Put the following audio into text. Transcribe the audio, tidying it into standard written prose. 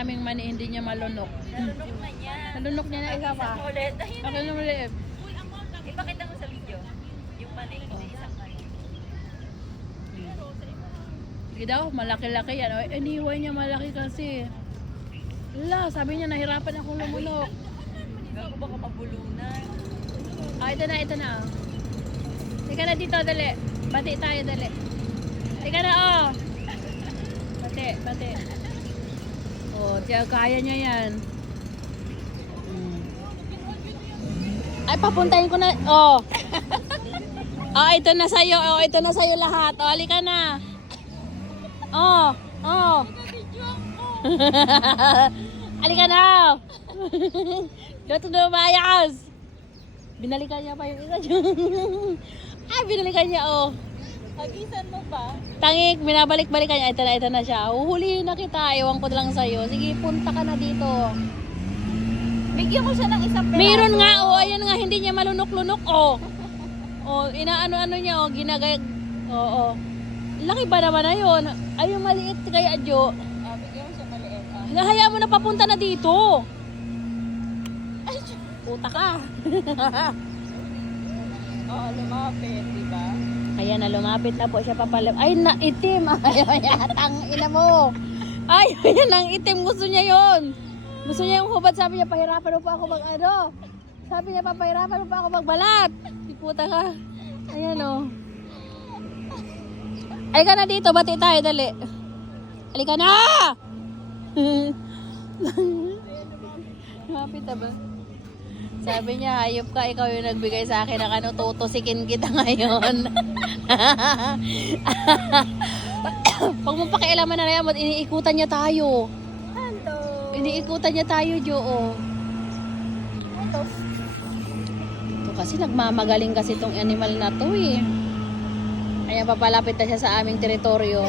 naming mani, hindi niya malunok. Nalunok na niya. Nalunok niya na isa pa. Ulit. Ayun. Akin na maliit. Ipakita mo sa video. Yung mani, hindi isang mani. Sige daw, malaki-laki yan. O, iniwan niya malaki kasi. Wala, sabi niya nahirapan akong lumunok. Gago baka mabulunan. Ah, ito na. Ika na dito, dali. Bati tayo, dali. Ika na, oh. Bati. Oh, tiya, kaya niya yan. Ay, papuntahin ko na. Oh. Oh, ito na sa'yo. Oh, ito na sa'yo lahat. Oh, halika na. Oh. Halika na. Dito na mayas. Binalikan niya pa yung isa. Ay, binalikan niya, oh. Hagisan mo ba? Tangik, binabalik-balikan niya. Ito na siya. Uhulihin na kita. Ewan ko lang sa'yo. Sige, punta ka na dito. Bigyan mo siya ng isang peraso. Meron nga, oh. Ayan nga, hindi niya malunok-lunok, oh. Oh, inaano-ano niya, oh. Ginagay. Oo. Laki ba naman na yun? Ay, yung maliit kaya, Jo. Bigyan mo siya maliit. Hayaan mo na papunta na dito. Ay, puta ka. Lumapit, di ba? Ayan na, lumapit na po siya papalap. Ay, itim. Ay, tang ina mo. Ay, ayan ang itim. Gusto niya yon. Gusto niya yung hubad. Sabi niya, pahirapan mo pa ako mag ano. Sabi niya, papahirapan mo pa ako magbalat. Si puta ka. Ayan o. Ay ka na dito. Bati tayo, dali. Halika na! Lumapit na ba? Sabi niya, hayop ka, ikaw yung nagbigay sa akin ng ano, tutusikin kita ngayon. Pag mo pakialaman na yan, iniikutan niya tayo. Hello. Iniikutan niya tayo, Jo. Oh. Ito kasi nagmamagaling kasi itong animal na to eh. Kaya papalapit na siya sa aming teritoryo.